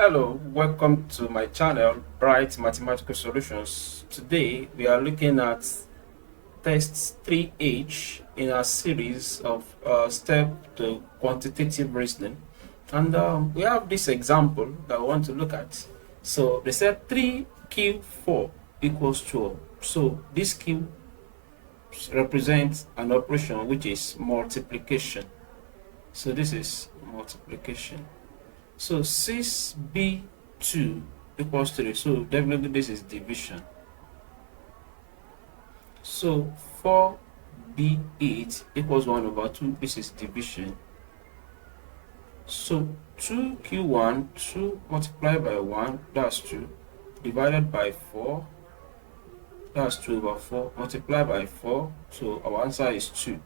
Hello, welcome to my channel, Bright Mathematical Solutions. Today we are looking at test 3H in a series of step to quantitative reasoning. And we have this example that we want to look at. So they said 3Q4 equals 12. So this Q represents an operation which is multiplication. So this is multiplication. So 6b2 equals 3. So definitely this is division. So 4b8 equals 1 over 2. This is division. So 2q1, 2 multiplied by 1, that's 2, divided by 4, that's 2 over 4, multiplied by 4, so our answer is 2.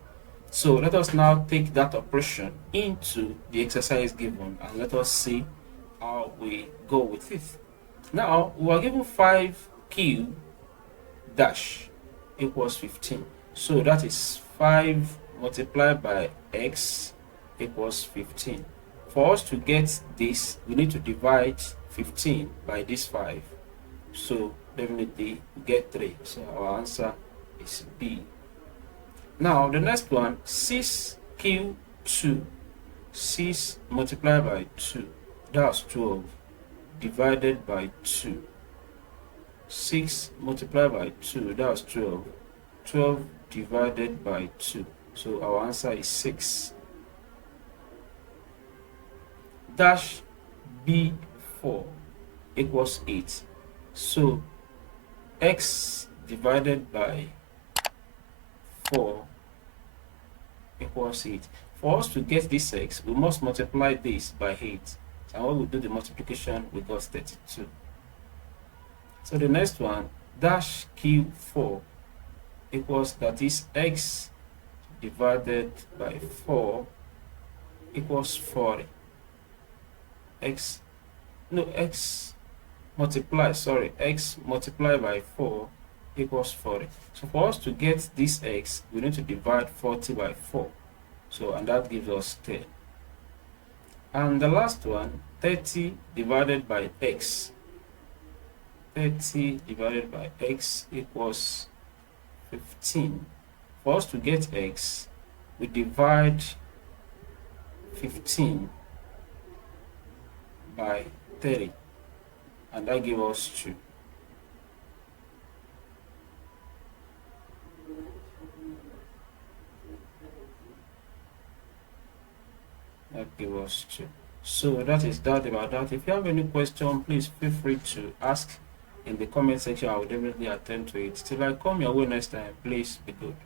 So let us now take that operation into the exercise given and let us see how we go with it. Now we are given 5q dash equals 15. So that is 5 multiplied by x equals 15. For us to get this, we need to divide 15 by this 5. So definitely we get 3. So our answer is B. Now the next one, 6q2, 6 multiplied by 2, that's 12, divided by 2. 6 multiplied by 2, that's 12, 12 divided by 2. So our answer is 6. Dash B4 equals 8. So x divided by 4 equals 8. For us to get this x, we must multiply this by 8. And when we do the multiplication, we got 32. So the next one, dash q4 equals, that is x divided by 4 equals 40. X multiplied by 4 equals 40. So for us to get this x, we need to divide 40 by 4. So, and that gives us 10. And the last one, 30 divided by x. 30 divided by x equals 15. For us to get x, we divide 15 by 30, and that gives us 2. That gives us 2. So that is that about that. If you have any question, please feel free to ask in the comment section. I will definitely attend to it. Till I come your way next time, please be good.